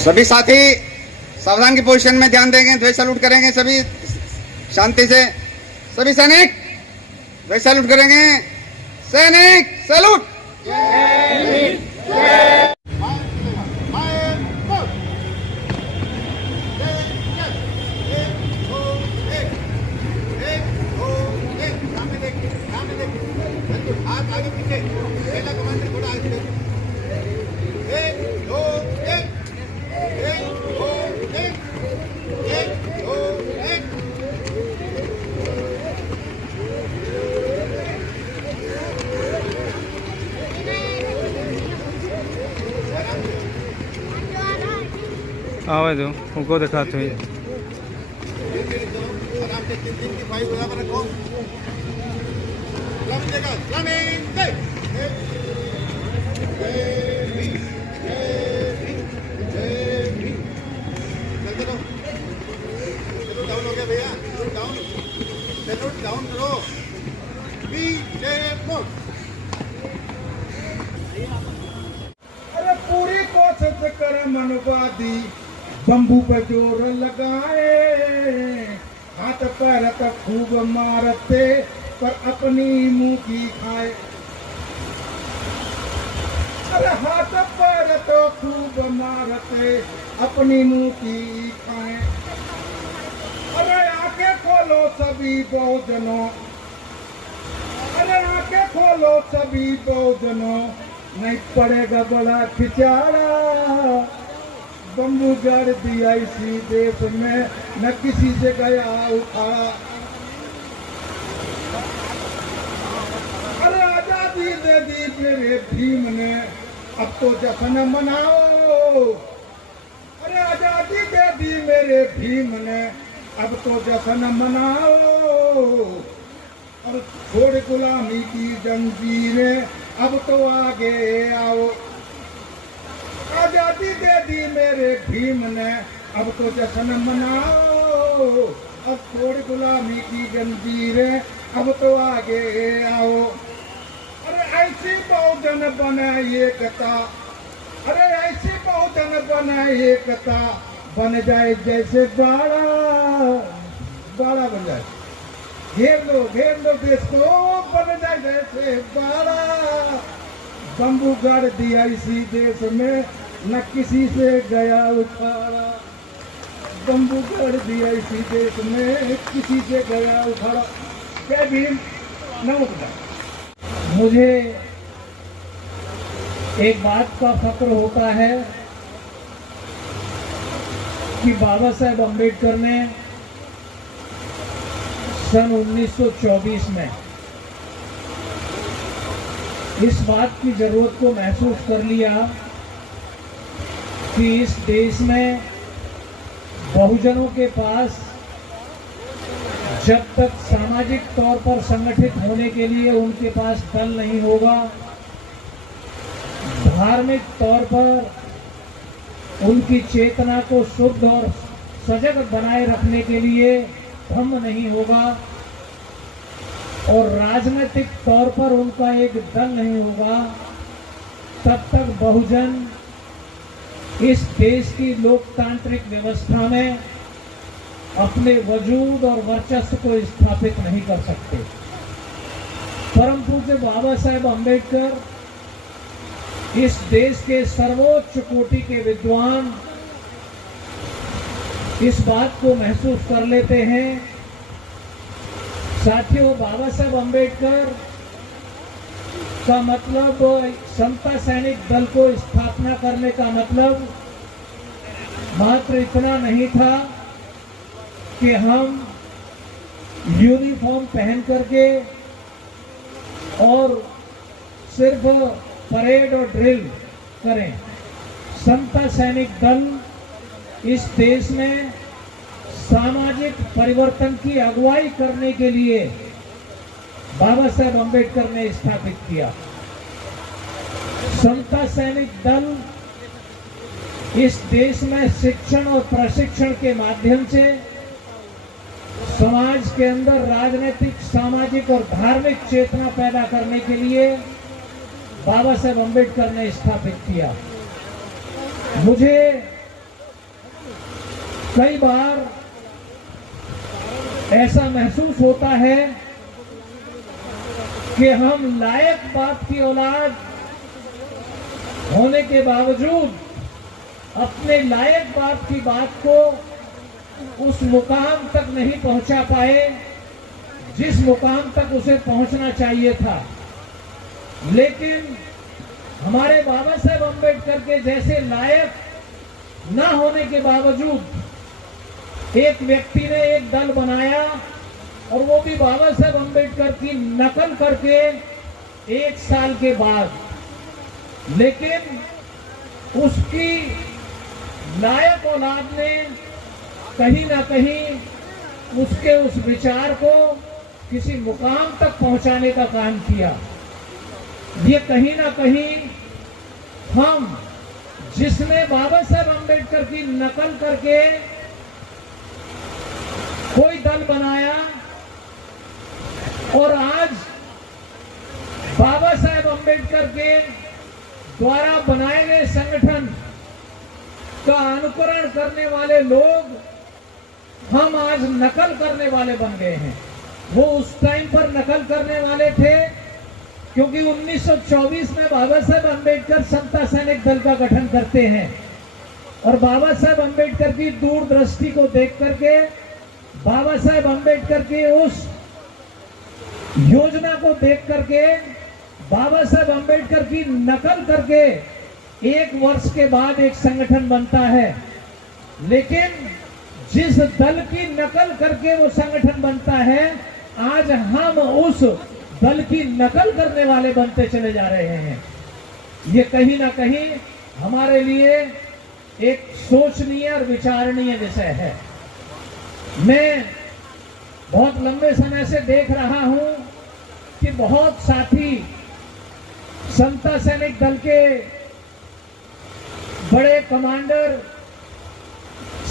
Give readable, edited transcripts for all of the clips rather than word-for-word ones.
सभी साथी सावधान की पोजीशन में ध्यान देंगे। ध्वज सैल्यूट करेंगे सभी शांति से। सभी सैनिक ध्वज सैल्यूट करेंगे। सैनिक सैल्यूट। हाथ आगे पीछे, पहला कमांडर थोड़ा आगे देखो। 1 2 1 1 2 1 1 2 1। आवे दो उनको दिखाते हुए आराम से 3 की 5 बराबर रखो। Flaming, डाउन हो गया भैया, डाउन करो। अरे पूरी कोशिश कर मनवादी बम्बू पे जोर लगाए, हाथ पैर तक खूब मारते पर अपनी मुंह की खाए। अरे हाथ पैर तो खूब मारते अपनी मुंह की खाए। अरे आंखें खोलो सभी बहुजनों, अरे आंखें खोलो सभी बहुजनों, नहीं पड़ेगा बड़ा खिचाड़ा। बम्बू गाड़ दिया इसी देश में, न किसी से गया उखाड़ा। अरे आजादी दे दी मेरे भीम ने, अब तो जश्न मनाओ। अरे आजादी दे दी मेरे भीम ने, अब तो जश्न मनाओ। और छोड़ गुलामी की जंजीरें, अब तो आगे आओ। आजादी दे दी मेरे भीम ने, अब तो जश्न मनाओ। अब छोड़ गुलामी की जंजीरें, अब तो आगे आओ। अरे ऐसी बहुजन बनाए एकता, अरे ऐसी बहुजन बनाए एकता, बन जाए जैसे बाड़ा, बाड़ा बन जाए। घेर लो देश को, बन जाए जैसे बाड़ा। बम्बू गाड़ दिया इसी देश में, न किसी से गया उखाड़ा। बम्बू गाड़ दिया इसी देश में, किसी से गया उखाड़ा। जय भीम, नमस्कार। मुझे एक बात का फक्र होता है कि बाबा साहेब अम्बेडकर ने सन 1924 में इस बात की जरूरत को महसूस कर लिया कि इस देश में बहुजनों के पास जब तक सामाजिक तौर पर संगठित होने के लिए उनके पास दल नहीं होगा, धार्मिक तौर पर उनकी चेतना को शुद्ध और सजग बनाए रखने के लिए धम्म नहीं होगा, और राजनीतिक तौर पर उनका एक दल नहीं होगा, तब तक बहुजन इस देश की लोकतांत्रिक व्यवस्था में अपने वजूद और वर्चस्व को स्थापित नहीं कर सकते। परम पूज्य बाबा साहेब अम्बेडकर इस देश के सर्वोच्च कोटि के विद्वान इस बात को महसूस कर लेते हैं। साथियों, बाबा साहेब अम्बेडकर का मतलब समता सैनिक दल को स्थापना करने का मतलब मात्र इतना नहीं था कि हम यूनिफॉर्म पहन करके और सिर्फ परेड और ड्रिल करें। समता सैनिक दल इस देश में सामाजिक परिवर्तन की अगुवाई करने के लिए बाबा साहेब अम्बेडकर ने स्थापित किया। समता सैनिक दल इस देश में शिक्षण और प्रशिक्षण के माध्यम से समाज के अंदर राजनीतिक, सामाजिक और धार्मिक चेतना पैदा करने के लिए बाबा साहेब अम्बेडकर ने स्थापित किया। मुझे कई बार ऐसा महसूस होता है कि हम लायक बाप की औलाद होने के बावजूद अपने लायक बाप की बात को उस मुकाम तक नहीं पहुंचा पाए जिस मुकाम तक उसे पहुंचना चाहिए था। लेकिन हमारे बाबा साहेब अम्बेडकर के जैसे लायक ना होने के बावजूद एक व्यक्ति ने एक दल बनाया और वो भी बाबा साहेब अम्बेडकर की नकल करके 1 साल के बाद, लेकिन उसकी लायक औलाद ने कहीं ना कहीं उसके उस विचार को किसी मुकाम तक पहुंचाने का काम किया। ये कहीं ना कहीं हम जिसने बाबा साहेब अम्बेडकर की नकल करके कोई दल बनाया और आज बाबा साहेब अम्बेडकर के द्वारा बनाए गए संगठन का अनुकरण करने वाले लोग हम आज नकल करने वाले बन गए हैं। वो उस टाइम पर नकल करने वाले थे क्योंकि 1924 में बाबा साहेब अम्बेडकर समता सैनिक दल का गठन करते हैं और बाबा साहेब अम्बेडकर की दूरदृष्टि को देख करके बाबा साहेब अम्बेडकर की उस योजना को देख करके बाबा साहेब अम्बेडकर की नकल करके 1 वर्ष के बाद एक संगठन बनता है। लेकिन जिस दल की नकल करके वो संगठन बनता है, आज हम उस दल की नकल करने वाले बनते चले जा रहे हैं। ये कहीं ना कहीं हमारे लिए एक सोचनीय और विचारणीय विषय है। मैं बहुत लंबे समय से देख रहा हूं कि बहुत साथी समता सैनिक दल के बड़े कमांडर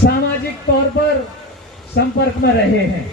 सामाजिक तौर पर संपर्क में रहे हैं।